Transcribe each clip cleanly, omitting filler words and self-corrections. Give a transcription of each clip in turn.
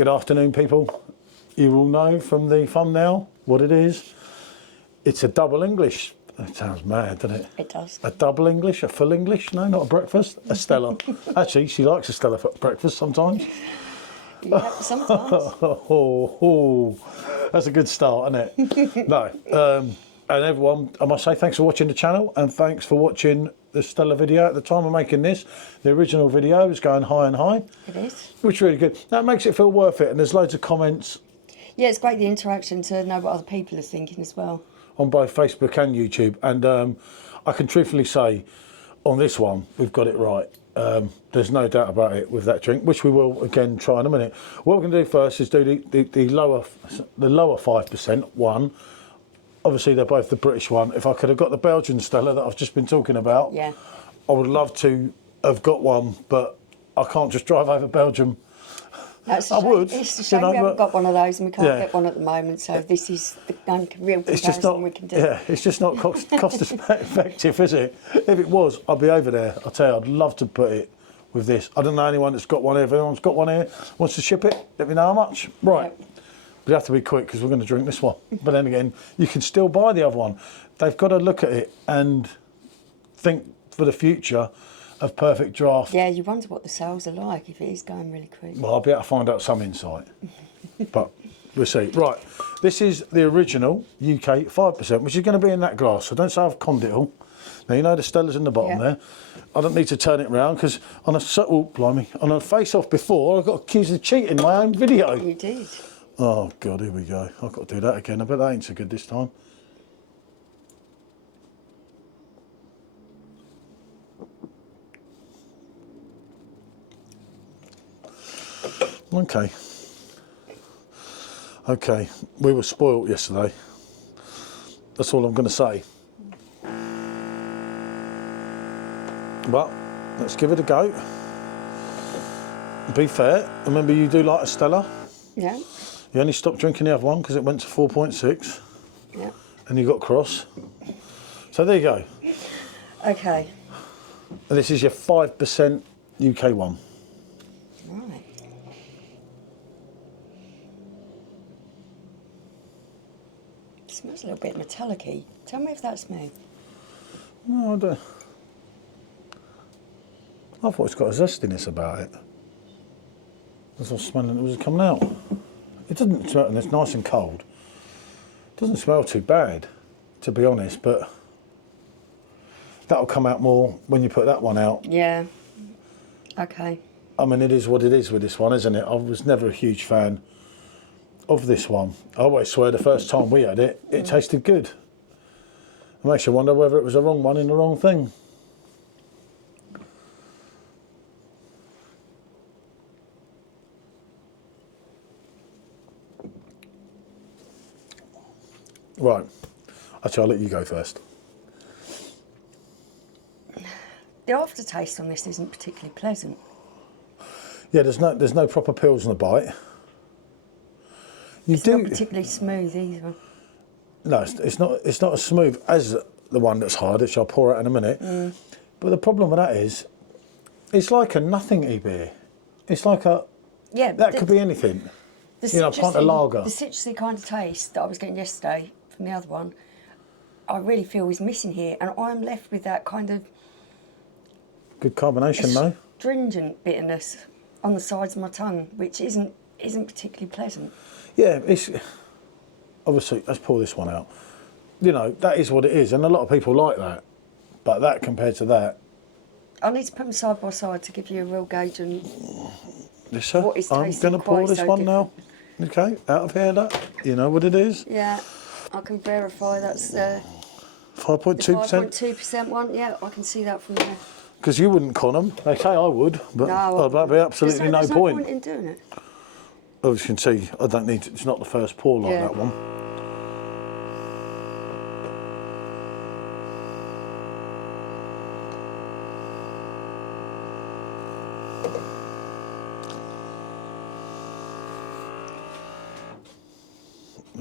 Good afternoon, people. You all know from the thumbnail what it is. It's a double English. That sounds mad, doesn't it? It does. A double English, a full English? No, not a breakfast. A Stella. Actually, she likes a Stella for breakfast sometimes. Yeah, sometimes. That's a good start, isn't it? No. And everyone, I must say thanks for watching the channel and thanks for watching the Stella video. At the time of making this, the original video is going high and high. It is. Which is really good. That makes it feel worth it, and there's loads of comments. Yeah, it's great the interaction to know what other people are thinking as well. On both Facebook and YouTube, and I can truthfully say on this one we've got it right. There's no doubt about it with that drink, which we will again try in a minute. What we're going to do first is do the lower 5% one. Obviously they're both the British one. If I could have got the Belgian Stella that I've just been talking about, yeah, I would love to have got one, but I can't just drive over Belgium. That's I would. It's a shame we haven't got one of those, and we can't get one at the moment. So this is the real comparison we can do. Yeah, it's just not cost effective, is it? If it was, I'd be over there. I'll tell you, I'd love to put it with this. I don't know anyone that's got one here. If anyone's got one here, wants to ship it, let me know how much. Right. Yep. We have to be quick because we're going to drink this one. But then again, you can still buy the other one. They've got to look at it and think for the future of Perfectdraft. Yeah, you wonder what the sales are like if it is going really quick. Well, I'll be able to find out some insight. But we'll see. Right, this is the original UK 5%, which is going to be in that glass. So don't say I've conned it all. Now, you know the Stella's in the bottom there. I don't need to turn it around because on a face-off before, I got accused of cheating my own video. You did. Oh, God, here we go. I've got to do that again. I bet that ain't so good this time. Okay, we were spoilt yesterday. That's all I'm going to say. But let's give it a go. Be fair. Remember, you do like a Stella. Yeah. You only stopped drinking the other one because it went to 4.6. Yeah. And you got cross. So there you go. Okay. And this is your 5% UK one. Right. It smells a little bit metallic-y. Tell me if that's me. No, I don't. I thought it's got a zestiness about it. That's what smelling it was coming out. It doesn't smell, and it's nice and cold. It doesn't smell too bad, to be honest, but that'll come out more when you put that one out. Yeah. Okay. I mean, it is what it is with this one, isn't it? I was never a huge fan of this one. I always swear the first time we had it, it tasted good. It makes you wonder whether it was the wrong one in the wrong thing. Right, actually I'll let you go first. The aftertaste on this isn't particularly pleasant. Yeah, there's no proper pills in the bite. It's not particularly smooth either. No, it's not as smooth as the one that's hard, which I'll pour out in a minute. But the problem with that is, it's like a nothing beer. It's like a that could be anything. You know, a pint of lager. The citrusy kind of taste that I was getting yesterday from the other one, I really feel is missing here, and I'm left with that kind of good carbonation, though. Stringent bitterness on the sides of my tongue, which isn't particularly pleasant. Yeah, it's obviously. Let's pour this one out. You know, that is what it is, and a lot of people like that. But that compared to that, I need to put them side by side to give you a real gauge on what is tasting. I'm going to pour this one now. Okay, out of here, that. You know what it is? Yeah, I can verify that's 5.2%. 5.2% one. Yeah, I can see that from there. Because you wouldn't con them. They say I would, but that'd be absolutely no point. There's no point in doing it. As you can see, I don't need to, it's not the first pour like that one.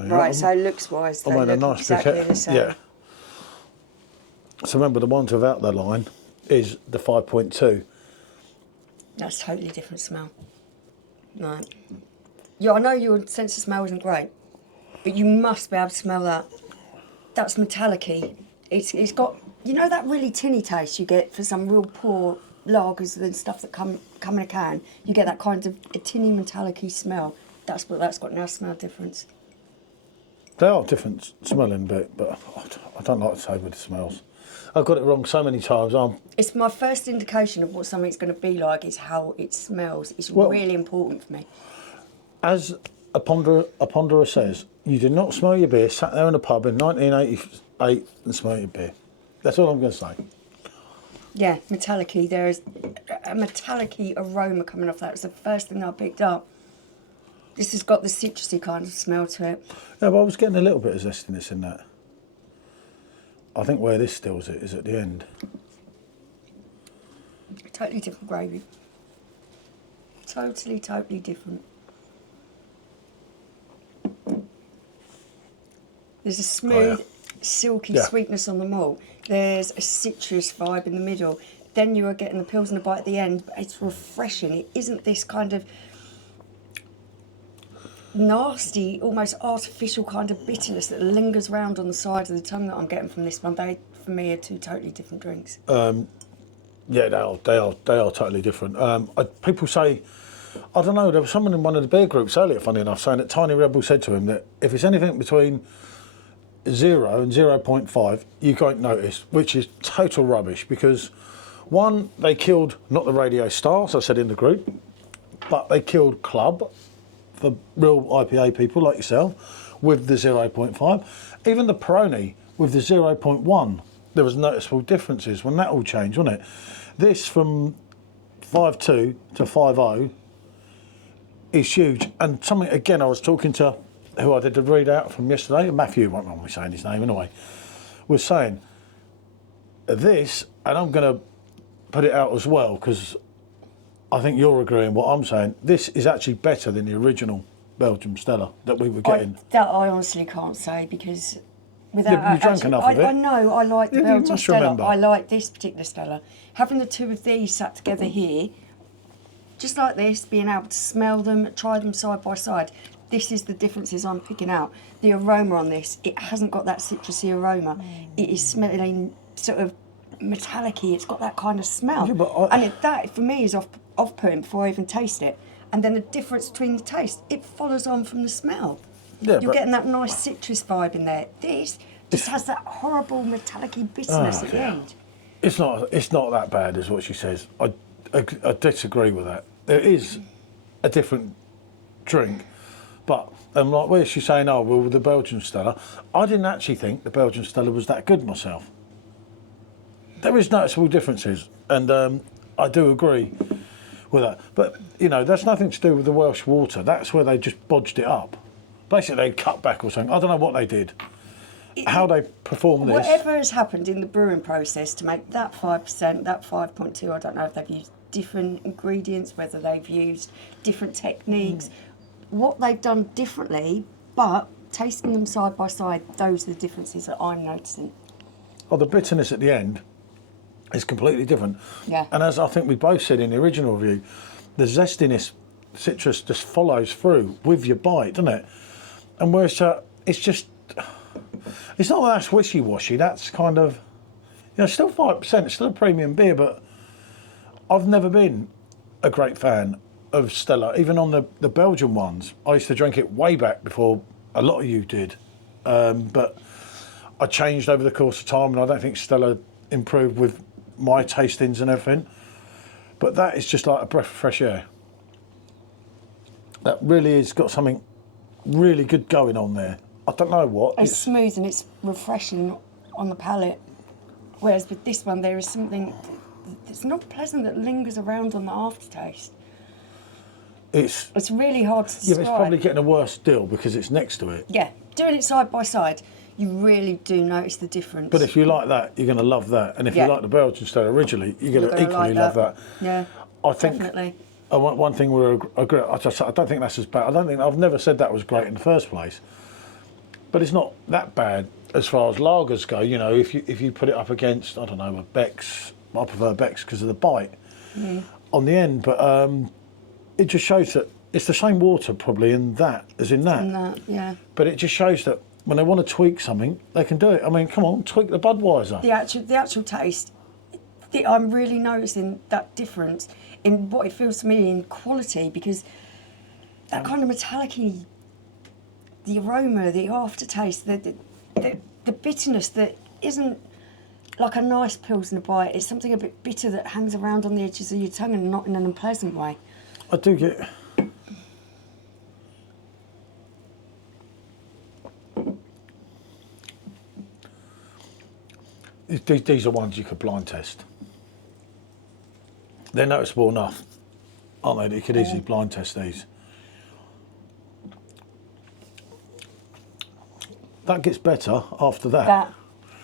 Right, so looks-wise, they look exactly the same. Yeah. So remember, the ones without the line is the 5.2. That's a totally different smell. Right. Yeah, I know your sense of smell isn't great, but you must be able to smell that. That's metallic-y. It's got, you know, that really tinny taste you get for some real poor lagers and stuff that come in a can. You get that kind of a tinny metallic-y smell. That's what that's got now. Smell difference. They are different smelling, but I don't like to say with the smells. I've got it wrong so many times. It's my first indication of what something's going to be like is how it smells. It's really important for me. As a ponderer says, you do not smell your beer sat there in a pub in 1988 and smell your beer. That's all I'm going to say. Yeah, metallic-y. There's a metallic-y aroma coming off that. It's the first thing I picked up. This has got the citrusy kind of smell to it. Yeah, but I was getting a little bit of zestiness in that. I think where this stills it is at the end. Totally different gravy. Totally different. There's a smooth, silky sweetness on the malt. There's a citrus vibe in the middle. Then you are getting the Pilsner bite at the end, but it's refreshing. It isn't this kind of nasty, almost artificial kind of bitterness that lingers around on the side of the tongue that I'm getting from this one. They, for me, are two totally different drinks. Yeah, they are totally different. People say, I don't know, there was someone in one of the beer groups earlier, funny enough, saying that Tiny Rebel said to him that if it's anything between 0 and 0.5, you won't notice, which is total rubbish because, one, they killed not the radio star, as I said in the group, but they killed Club for real IPA people like yourself with the 0.5. Even the Peroni with the 0.1, there was noticeable differences when that all changed, wasn't it? This from 5.2 to 5.0 is huge. And something, again, I was talking to who I did the readout from yesterday, Matthew, won't mind me saying his name anyway, was saying this, and I'm going to put it out as well because I think you're agreeing what I'm saying. This is actually better than the original Belgium Stella that we were getting. I honestly can't say because without you drank enough of it. I know I like the Belgian Stella. Remember. I like this particular Stella. Having the two of these sat together here, just like this, being able to smell them, try them side by side. This is the differences I'm picking out. The aroma on this, it hasn't got that citrusy aroma. It is smelling sort of metallic-y. It's got that kind of smell. Yeah, that, for me, is off-putting before I even taste it. And then the difference between the taste, it follows on from the smell. Yeah, You're getting that nice citrus vibe in there. This just has that horrible metallic-y bitterness at the end. It's not that bad, is what she says. I disagree with that. There is a different drink. But like where she's saying, oh, well, the Belgian Stella, I didn't actually think the Belgian Stella was that good myself. There is noticeable differences, and I do agree with that. But, you know, that's nothing to do with the Welsh water. That's where they just bodged it up. Basically, they cut back or something. I don't know what they did. How they performed this. Whatever has happened in the brewing process to make that 5%, that 5.2, I don't know if they've used different ingredients, whether they've used different techniques. What they've done differently, but tasting them side by side, those are the differences that I'm noticing. Oh, the bitterness at the end is completely different. Yeah. And as I think we both said in the original review, the zestiness, citrus just follows through with your bite, doesn't it? And whereas it's just, it's not that that's wishy-washy, that's kind of, you know, still 5%, it's still a premium beer, but I've never been a great fan of Stella, even on the Belgian ones. I used to drink it way back before a lot of you did, but I changed over the course of time, and I don't think Stella improved with my tastings and everything. But that is just like a breath of fresh air. That really has got something really good going on there. I don't know what. It's smooth and it's refreshing on the palate, whereas with this one there is something that's not pleasant that lingers around on the aftertaste. It's really hard to describe. Yeah, but it's probably getting a worse deal because it's next to it. Yeah, doing it side by side, you really do notice the difference. But if you like that, you're going to love that. And if you like the Belgian Stella originally, you're going to equally love that. Yeah, I think, definitely. One thing we're agree. I don't think that's as bad. I've never said that was great in the first place. But it's not that bad as far as lagers go. You know, if you put it up against, I don't know, a Beck's. I prefer Beck's because of the bite on the end. But it just shows that it's the same water probably in that as in that. And that, yeah. But it just shows that when they want to tweak something, they can do it. I mean, come on, tweak the Budweiser. The actual taste, I'm really noticing that difference in what it feels to me in quality, because that kind of metallic-y, the aroma, the aftertaste, the bitterness that isn't like a nice Pilsner bite. It's something a bit bitter that hangs around on the edges of your tongue and not in an unpleasant way. I do get... These are ones you could blind test. They're noticeable enough, aren't they, that you could easily blind test these. That gets better after that.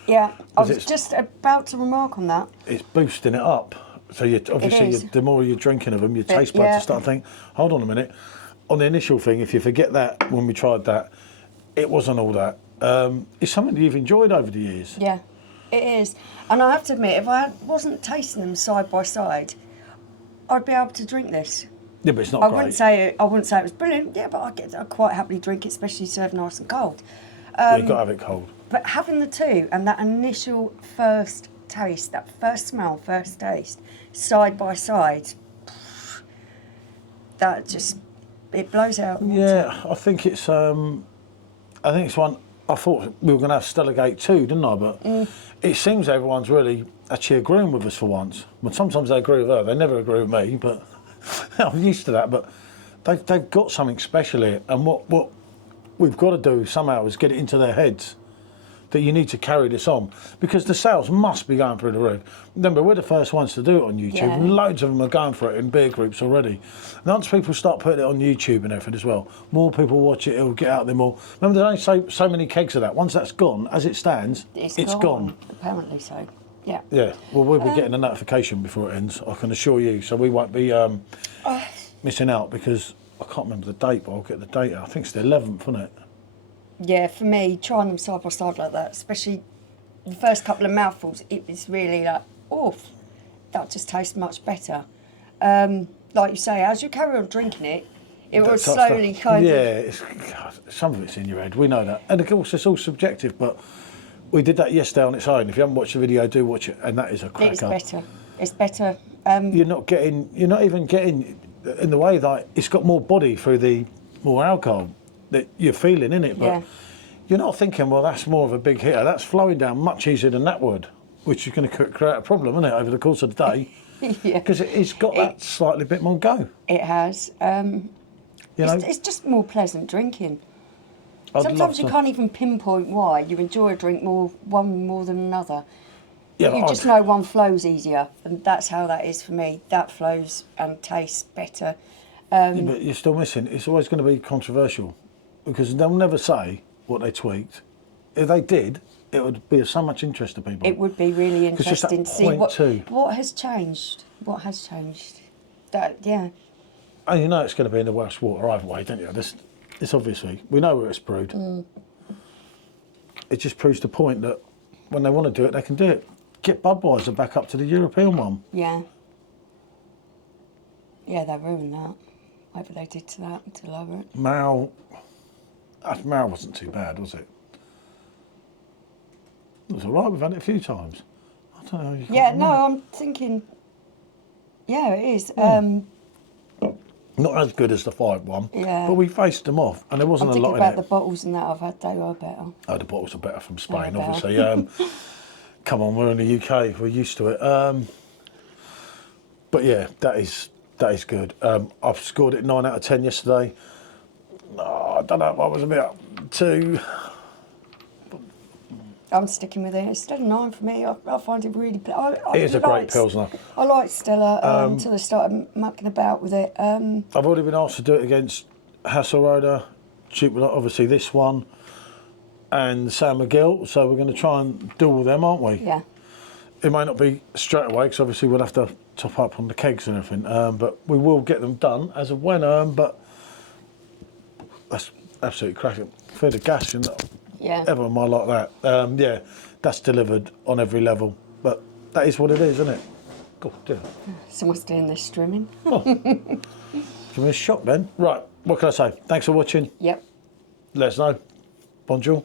Yeah, I was just about to remark on that. It's boosting it up. So the more you're drinking of them, your taste buds start to think, hold on a minute. On the initial thing, if you forget that, when we tried that, it wasn't all that. It's something that you've enjoyed over the years. Yeah, it is. And I have to admit, if I wasn't tasting them side by side, I'd be able to drink this. Yeah, but it's not I great. wouldn't say it was brilliant. Yeah, but I'd quite happily drink it, especially served nice and cold. Yeah, you've got to have it cold. But having the two and that initial first taste, that first smell, first taste, side by side, that just, it blows out. Yeah, I think it's one. I thought we were going to have Stella Gate too, didn't I? But it seems everyone's really actually agreeing with us for once. Well, sometimes they agree with her. They never agree with me, but I'm used to that. But they've got something special here, and what we've got to do somehow is get it into their heads that you need to carry this on, because the sales must be going through the roof. Remember, we're the first ones to do it on YouTube, and loads of them are going for it in beer groups already. And once people start putting it on YouTube and everything as well, more people watch it, it'll get out there more. Remember, there's only so many kegs of that. Once that's gone, as it stands, it's gone. Apparently so, yeah. Yeah, well, we'll be getting a notification before it ends, I can assure you, so we won't be missing out, because I can't remember the date, but I'll get the date out. I think it's the 11th, isn't it? Yeah, for me, trying them side by side like that, especially the first couple of mouthfuls, it was really like, oh, that just tastes much better. Like you say, as you carry on drinking it, it will slowly kind of... Yeah, some of it's in your head, we know that. And of course, it's all subjective, but we did that yesterday on its own. If you haven't watched the video, do watch it, and that is a cracker. It's better. It's better. You're not even getting, in the way that it's got more body through the more alcohol that you're feeling in it, but you're not thinking, well, that's more of a big hitter. That's flowing down much easier than that would, which is going to create a problem, isn't it, over the course of the day? Yeah. Because it's got that slightly bit more go. It has. It's just more pleasant drinking. Sometimes you can't even pinpoint why. You enjoy a drink one more than another. Yeah, you just know one flows easier, and that's how that is for me. That flows and tastes better. But you're still missing. It's always going to be controversial, because they'll never say what they tweaked. If they did, it would be of so much interest to people. It would be really interesting to see what has changed. What has changed? And you know it's going to be in the Welsh water either way, don't you? This obviously, we know where it's brewed. It just proves the point that when they want to do it, they can do it. Get Budweiser back up to the European one. Yeah. Yeah, they ruined that. Whatever they did to that to lower it. Mal wasn't too bad, was it? It was all right. We've had it a few times. I don't know. Yeah, no, I'm thinking. Yeah, it is. Not as good as the 5-1. Yeah. But we faced them off, and there wasn't a lot in it. I'm thinking about the bottles and that I've had. They were better. Oh, the bottles are better from Spain, obviously. Come on, we're in the UK. We're used to it. But yeah, that is good. I've scored it 9 out of 10 yesterday. I don't know. I was a bit too. I'm sticking with it. It's still a 9 for me. I find it really... It is a great Pilsner. I like Stella until they started mucking about with it. I've already been asked to do it against Hasselroder, obviously this one, and San Miguel, so we're going to try and duel them, aren't we? Yeah. It may not be straight away, because obviously we'll have to top up on the kegs and everything, but we will get them done as of when, but that's absolutely cracking. For the gas, everyone might like that. That's delivered on every level, but that is what it is, isn't it? God, dear. Someone's doing this streaming. Give me a shot then. Right, what can I say? Thanks for watching. Yep. Let us know. Bonjour.